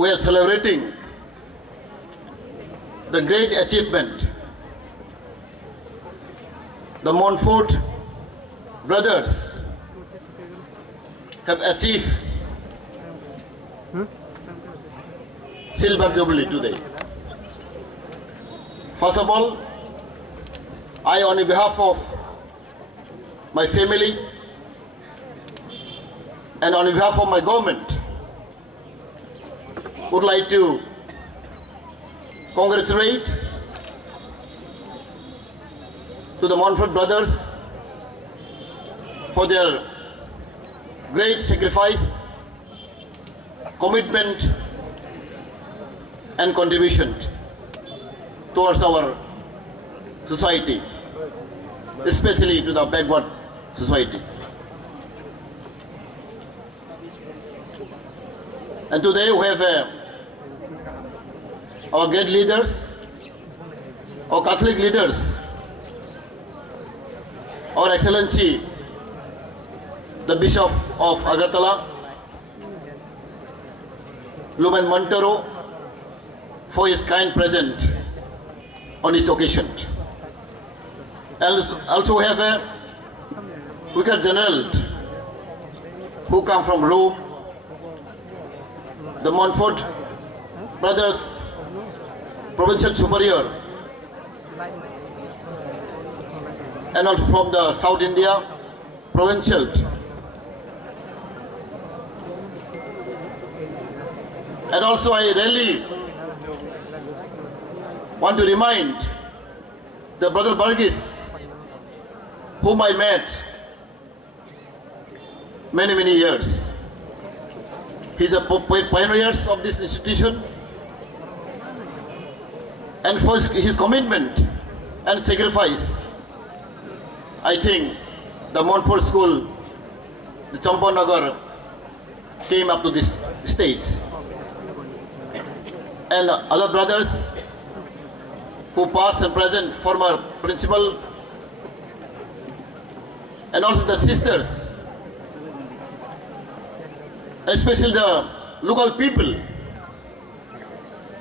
we are celebrating the great achievement the Montfort brothers have achieved Silver Jubilee today. First of all, I, on behalf of my family and on behalf of my government, would like to congratulate to the Montfort brothers for their great sacrifice, commitment and contribution towards our society, especially to the backward society. And today we have our great leaders, our Catholic leaders, Our Excellency, the Bishop of Agartala, Lumen Montero, for his kind present on this occasion. And also we have a Vicar General who come from Rome, the Montfort brothers, Provincial Superior, and also from the South India, Provincial. And also I really want to remind the brother Burgess, whom I met many years. He's a pioneer of this institution, and for his commitment and sacrifice, I think the Montfort School, the Champanagar, came up to this stage. And other brothers who past and present, former principal, and also the sisters, especially the local people.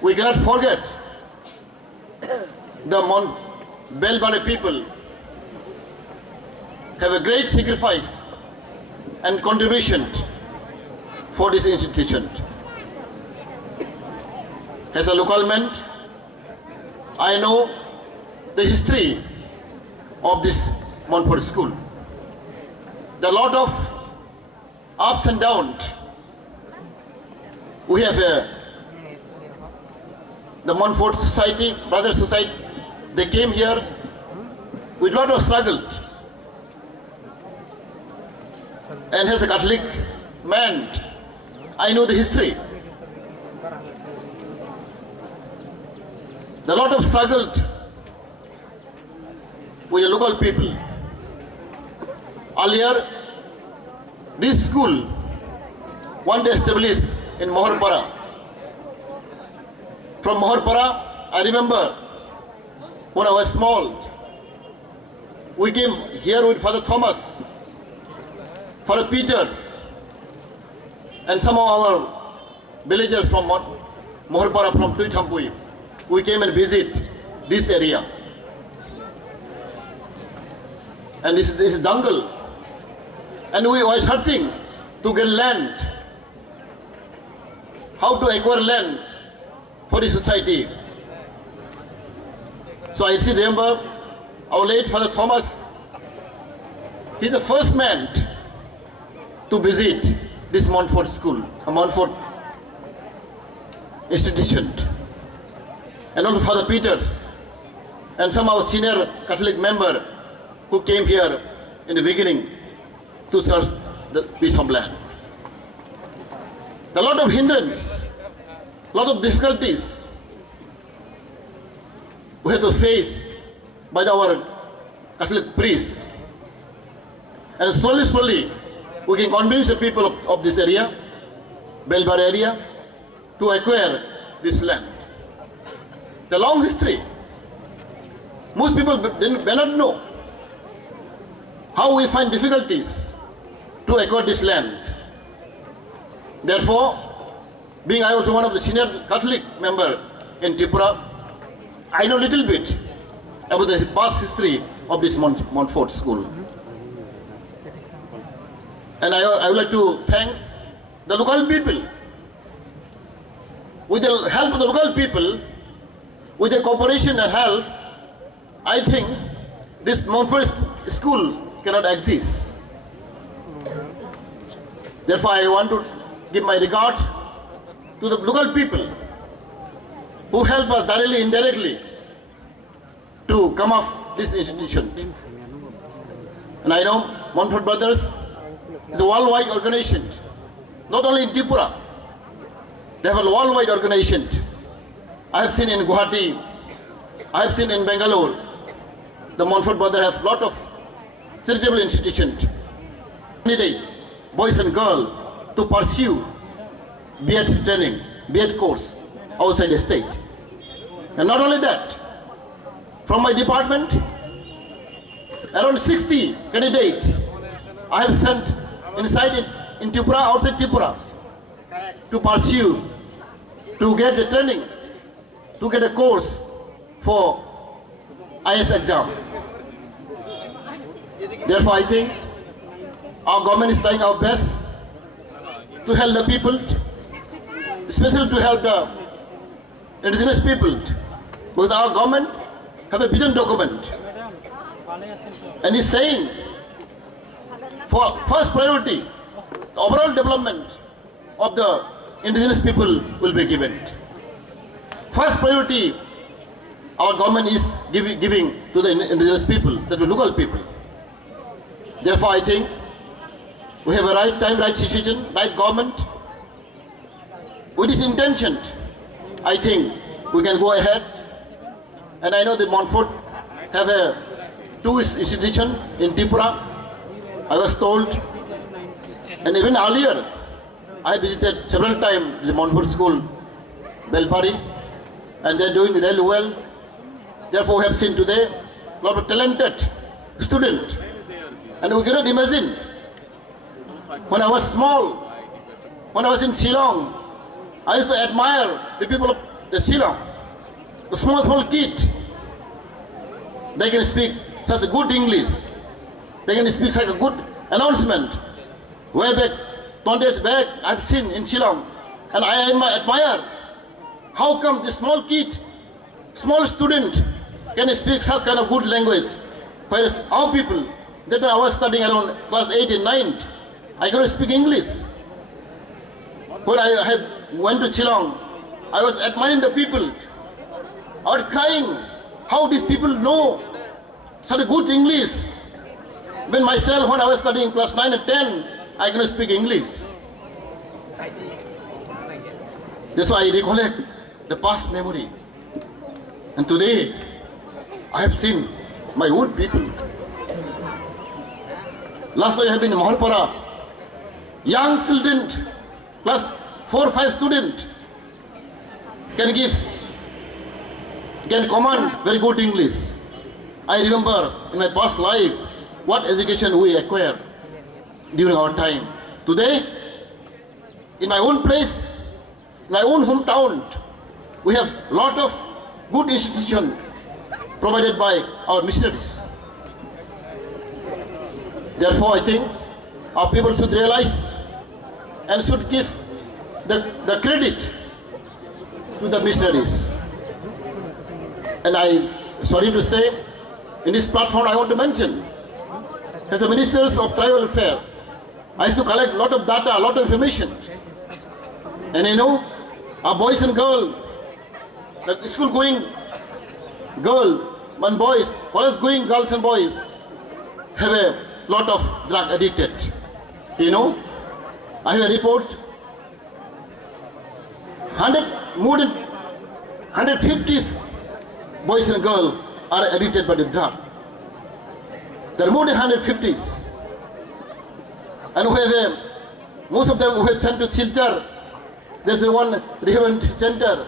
We cannot forget the Belbare people have a great sacrifice and contribution for this institution. As a local man, I know the history of this Montfort school. There are a lot of ups and downs. We have the Montfort Society, Brother Society, they came here with a lot of struggle. And as a Catholic man, I know the history. There are a lot of struggle with the local people. Earlier, this school, one day established in Moharpara. From Moharpara, I remember when I was small, we came here with Father Thomas, Father Peters, and some of our villagers from Moharpara, from Tuithampui. We came and visit this area. And this is jungle. And we were searching to get land, how to acquire land for the society. So I still remember our late Father Thomas. He's the first man to visit this Montfort school, a Montfort institution. And also Father Peters and some of our senior Catholic member who came here in the beginning to search the piece of land. A lot of hindrance, a lot of difficulties we have to face by our Catholic priests. And slowly, we can convince the people of this area, Belbar area, to acquire this land. The long history. Most people do not know how we find difficulties to acquire this land. Therefore, being I was one of the senior Catholic member in Tripura, I know little bit about the past history of this Montfort school. And I would like to thank the local people. With the help of the local people, with the cooperation and help, I think this Montfort school cannot exist. Therefore, I want to give my regard to the local people who help us directly, indirectly to come off this institution. And I know Montfort Brothers is a worldwide organization, not only in Tripura. They have a worldwide organization. I have seen in Guwahati, I have seen in Bangalore, the Montfort Brothers have lot of charitable institutions. Candidate, boys and girls, to pursue B.Ed training, B.Ed course outside the state. And not only that, from my department, around 60 candidates I have sent inside in Tripura, outside Tripura, to pursue, to get the training, to get a course for IS exam. Therefore, I think our government is trying our best to help the people, especially to help the indigenous people, because our government have a vision document and is saying for first priority, the overall development of the indigenous people will be given. First priority our government is giving to the indigenous people, the local people. Therefore, I think we have a right time, right situation, right government. With this intention, I think we can go ahead. And I know the Montfort have a two institution in Tripura, I was told. And even earlier, I visited several times the Montfort school, Belpari, and they're doing really well. Therefore, we have seen today a lot of talented students. And we cannot imagine, when I was small, when I was in Shillong, I used to admire the people of the Shillong, the small kid. They can speak such a good English. They can speak such a good announcement. Way back, 20 years back, I've seen in Shillong. And I admire how come this small kid, small student, can speak such kind of good language. Whereas our people, that I was studying around class 8 and 9, I couldn't speak English. When I went to Shillong, I was admiring the people. I was crying how these people know such a good English. When myself, when I was studying class 9 and 10, I couldn't speak English. That's why I recollect the past memory. And today, I have seen my own people. Last night I have been in Montfort. Young student, class 4 or 5 student, can command very good English. I remember in my past life what education we acquired during our time. Today, in my own place, in my own hometown, we have lot of good institutions provided by our missionaries. Therefore, I think our people should realize and should give the credit to the missionaries. And sorry to say, in this platform I want to mention, as a Ministers of Tribal Affairs, I used to collect a lot of data, a lot of information. And you know, our boys and girls, the school going girl and boys, college going girls and boys, have a lot of drug addicted. You know, I have a report, more than 150 boys and girls are addicted by the drug. There are more than 150s. And we have most of them we have sent to Silchar. There's one rehab center.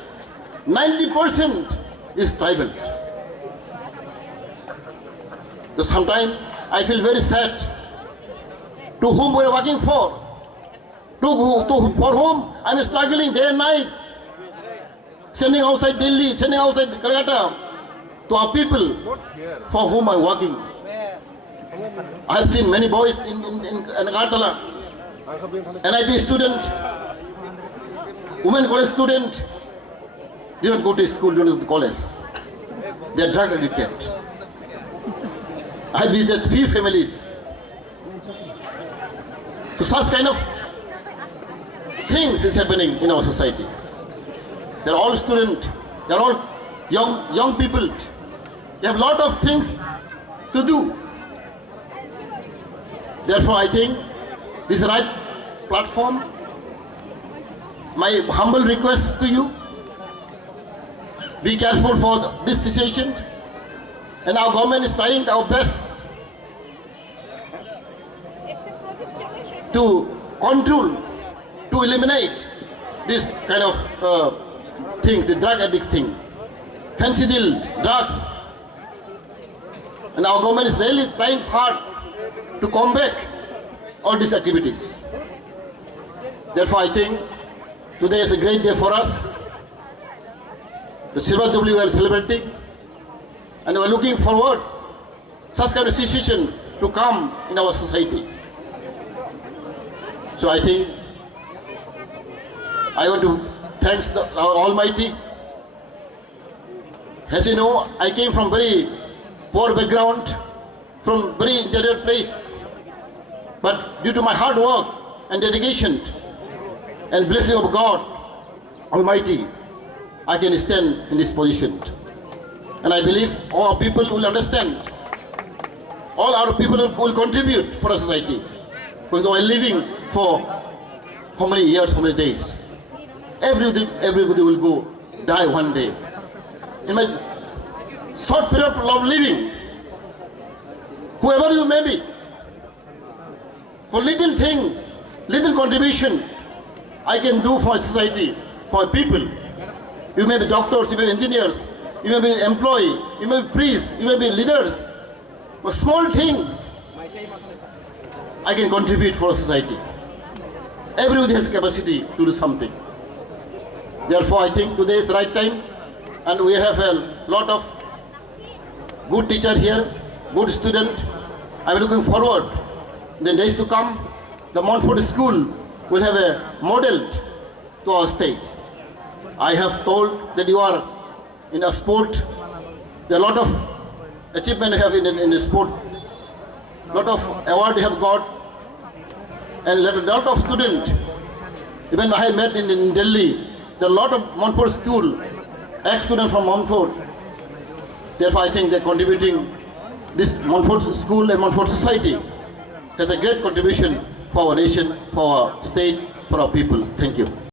90% is tribal. So sometimes I feel very sad to whom we are working for. for whom I'm struggling day and night, sending outside Delhi, sending outside Calcutta, to our people for whom I'm working. I have seen many boys in Agartala, NIT student, women college student, they don't go to school, they don't go to college. They are drug addicted. I have visited few families. So such kind of things is happening in our society. They are all students, they are all young people. They have a lot of things to do. Therefore, I think this is the right platform. My humble request to you, be careful for this situation, and our government is trying our best to control, to eliminate this kind of things, the drug addict thing, fentanyl, drugs. And our government is really trying hard to combat all these activities. Therefore, I think today is a great day for us. The Silver Jubilee we are celebrating, and we are looking forward such kind of situation to come in our society. So I think I want to thank our Almighty. As you know, I came from very poor background, from very interior place. But due to my hard work and dedication and blessing of God Almighty, I can stand in this position. And I believe all our people will understand. All our people will contribute for our society. Because we are living for how many years, how many days. Everybody will go, die one day. In my short period of living, whoever you may be, for little thing, little contribution I can do for society, for people. You may be doctors, you may be engineers, you may be employee, you may be priests, you may be leaders. A small thing I can contribute for society. Everybody has capacity to do something. Therefore, I think today is the right time, and we have a lot of good teacher here, good student. I'm looking forward in the days to come. The Montfort school will have a model to our state. I have told that you are in a sport. There are a lot of achievement you have in the sport. A lot of award you have got, and a lot of students. Even I met in Delhi. There are a lot of Montfort school, ex-students from Montfort. Therefore, I think they're contributing. This Montfort school and Montfort society has a great contribution for our nation, for our state, for our people. Thank you.